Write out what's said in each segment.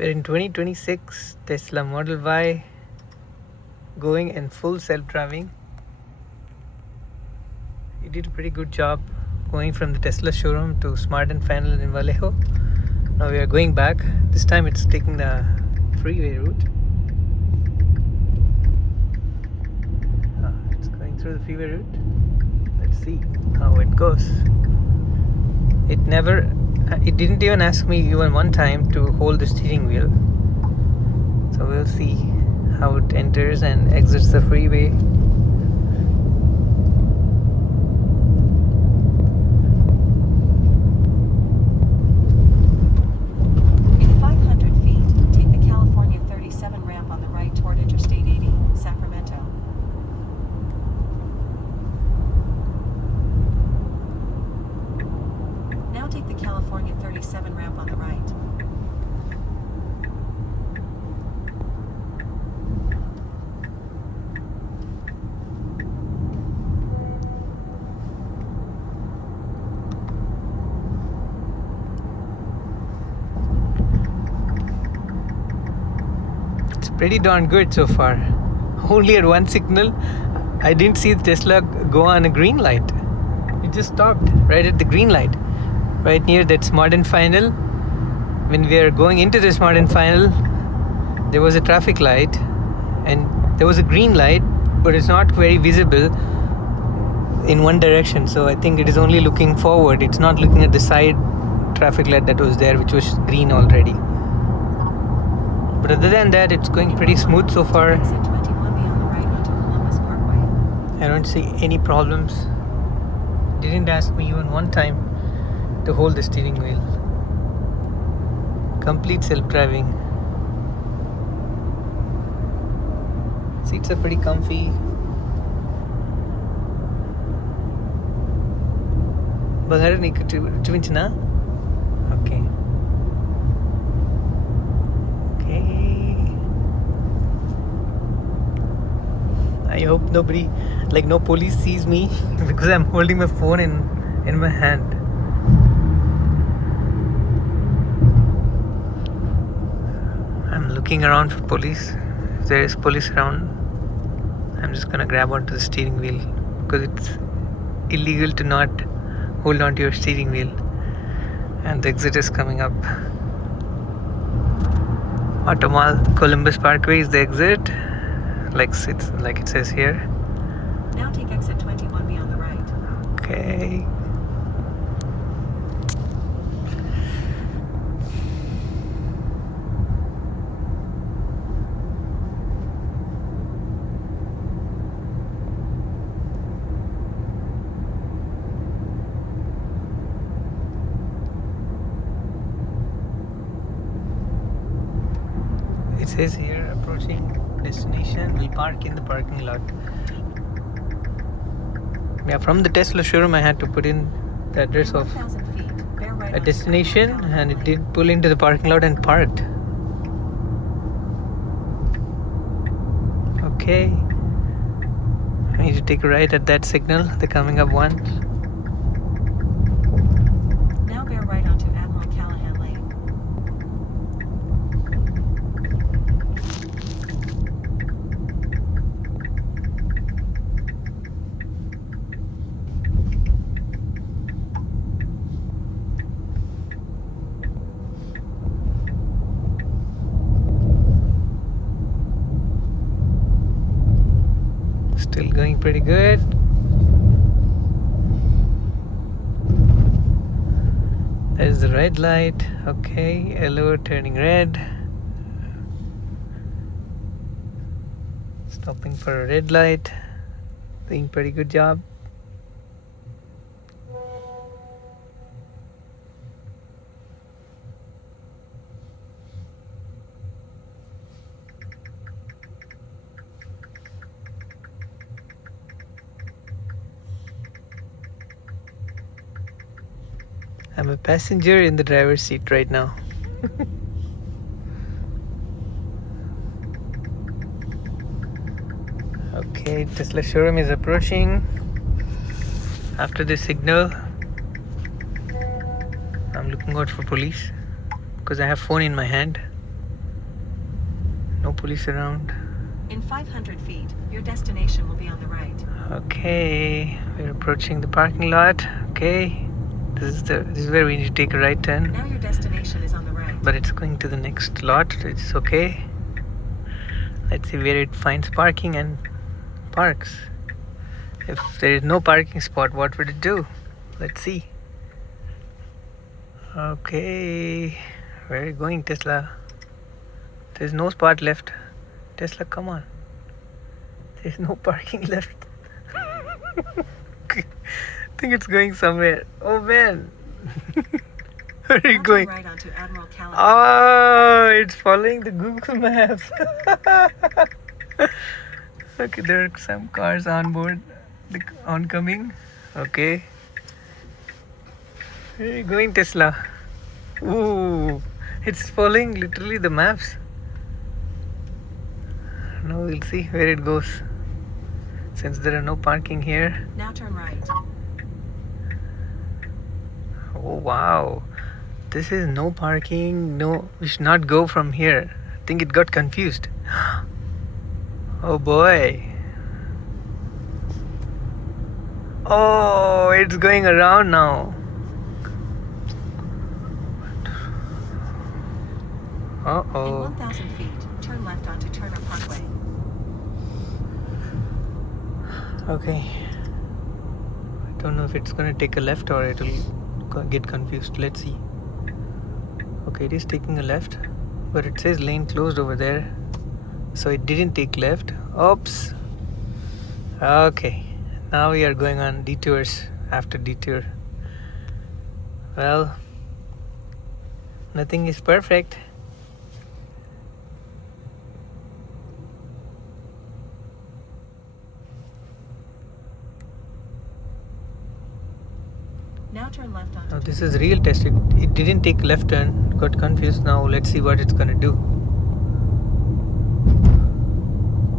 We're in 2026 Tesla Model Y going in full self-driving. He did a pretty good job going from the Tesla showroom to Smart and Final in Vallejo. Now we are going back. This time it's taking the freeway route. It's going through the freeway route. Let's see how it goes. It didn't even ask me even one time to hold the steering wheel. So we'll see how it enters and exits the freeway. In 500 feet, take the California 37 ramp on the right toward Interstate 80, Sacramento. Now take the California 37 ramp on the right. It's pretty darn good so far. Only at one signal, I didn't see the Tesla go on a green light. It just stopped right at the green light, right near that Smart and Final. When we are going into the Smart and Final, there was a traffic light and there was a green light, but it's not very visible in one direction. So I think it is only looking forward. It's not looking at the side traffic light that was there, which was green already. But other than that, it's going pretty smooth so far. Exit 21 be on the right onto Columbus Parkway. I don't see any problems. Didn't ask me even one time to hold the steering wheel. Complete self-driving. Seats are pretty comfy. Bagara నీకు చూపించినా? Okay. I hope no police sees me because I'm holding my phone in my hand. I'm looking around for police. If there is police around, I'm just gonna grab onto the steering wheel because it's illegal to not hold onto your steering wheel. And the exit is coming up. Automall Columbus Parkway is the exit, like it says here. Now take exit 21 be on the right. Okay. It says here approaching destination, we'll park in the parking lot. Yeah, from the Tesla showroom I had to put in the address of 1,000 feet, bear right a onto destination, California and it Highway. did pull into the parking lot and parked. Okay. I need to take a right at that signal, the coming up one. Now bear right onto Admiral Callahan Lane. Still going pretty good. There's the red light. Okay, yellow turning red. Stopping for a red light. Doing pretty good job. I'm a passenger in the driver's seat right now. Okay, Tesla showroom is approaching. After the signal, I'm looking out for police because I have phone in my hand. No police around. In 500 feet, your destination will be on the right. Okay, we're approaching the parking lot. Okay, this is where we need to take a right turn. Now your destination is on the right. But it's going to the next lot. It's okay. Let's see where it finds parking and parks. If there is no parking spot, what would it do? Let's see. Okay, where are you going, Tesla? There's no spot left. Tesla, come on. There's no parking left. I think it's going somewhere. Oh man. Where are you Now turn going? right onto Admiral Callahan. Oh, it's following the Google Maps. Okay, there are some cars on board, oncoming. Okay. Where are you going, Tesla? Ooh, it's following literally the maps. Now we'll see where it goes. Since there are no parking here. Now turn right. Oh wow. This is no parking. No, we should not go from here. I think it got confused. Oh boy. Oh, it's going around now. In Uh-oh. 1,000 feet, turn left onto Turner Parkway. Okay. I don't know if it's gonna take a left or it'll get confused. Let's see. Okay, it is taking a left, but it says lane closed over there. So it didn't take left. Oops. Okay. Now we are going on detours after detour. Well, nothing is perfect. Now turn left onto. Now this is real test. It didn't take left turn. Got confused. Now let's see what it's gonna do.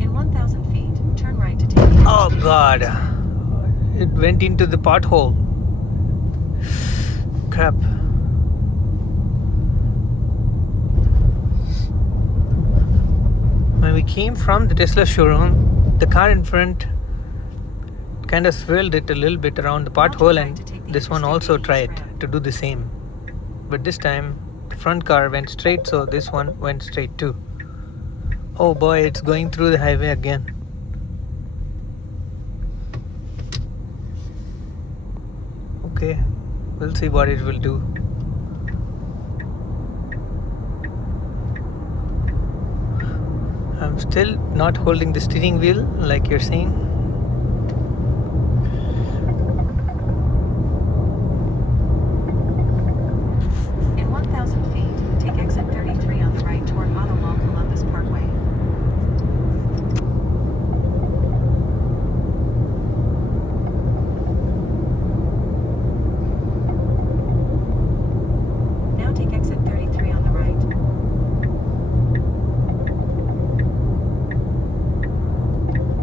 In 1,000 feet, turn right to take the Oh interstate. God! It went into the pothole. Crap. When we came from the Tesla showroom, the car in front kind of swirled it a little bit around the pothole, and this one also tried to do the same. But this time, the front car went straight, so this one went straight too. Oh boy, it's going through the highway again. Okay, we'll see what it will do. I'm still not holding the steering wheel like you're saying. In 1,000 feet, take exit 33 on the right toward Ottawa Columbus Parkway. Now take exit 33 on the right.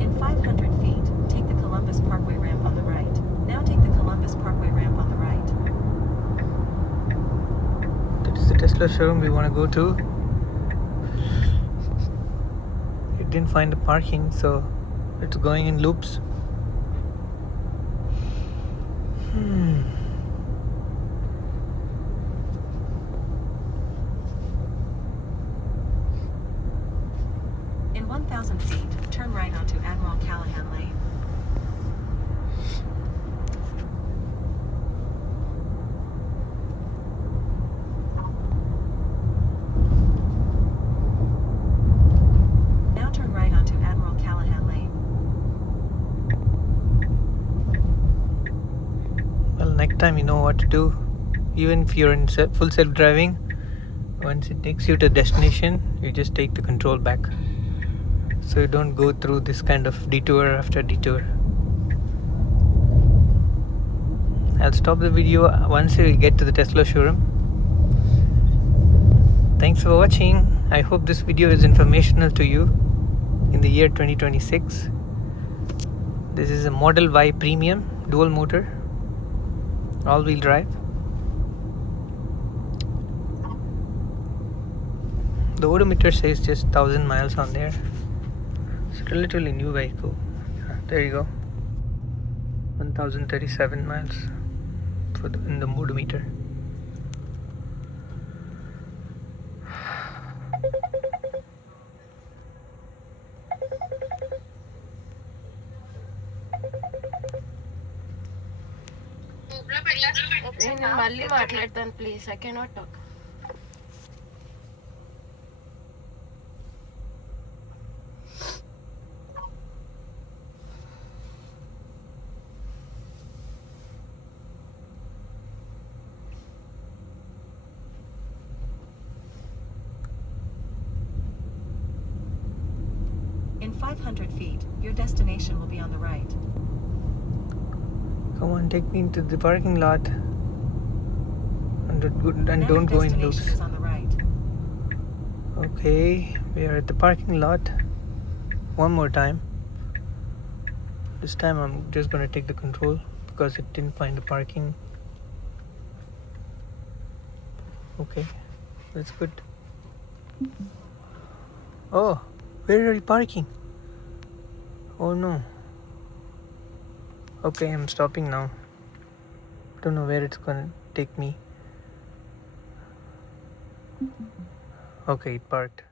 In 500 feet, take the Columbus Parkway ramp on the right. Now take the Columbus Parkway ramp on the right. That is the Tesla showroom we want to go to. It didn't find the parking, so it's going in loops. In 1,000 feet, turn right onto Admiral Callahan Lane. Now turn right onto Admiral Callahan Lane. Well, next time you know what to do. Even if you're in full self-driving, once it takes you to destination, you just take the control back. So you don't go through this kind of detour after detour. I'll stop the video once we get to the Tesla showroom. Thanks for watching. I hope this video is informational to you in the year 2026. This is a Model Y Premium dual motor, all-wheel drive. The odometer says just 1000 miles on there. It's a relatively new vehicle. There you go. 1037 miles in the odometer. నేను మళ్ళీ మాట్లాడతాను please I cannot talk In 500 feet, your destination will be on the right. Come on, take me into the parking lot. And Now don't your go in destination loops. is on the right. Okay, we are at the parking lot. One more time. This time I'm just gonna take the control because it didn't find the parking. Okay, that's good. Oh, where are you parking? Oh no. Okay, I'm stopping now. Don't know where it's gonna take me. Okay, it parked.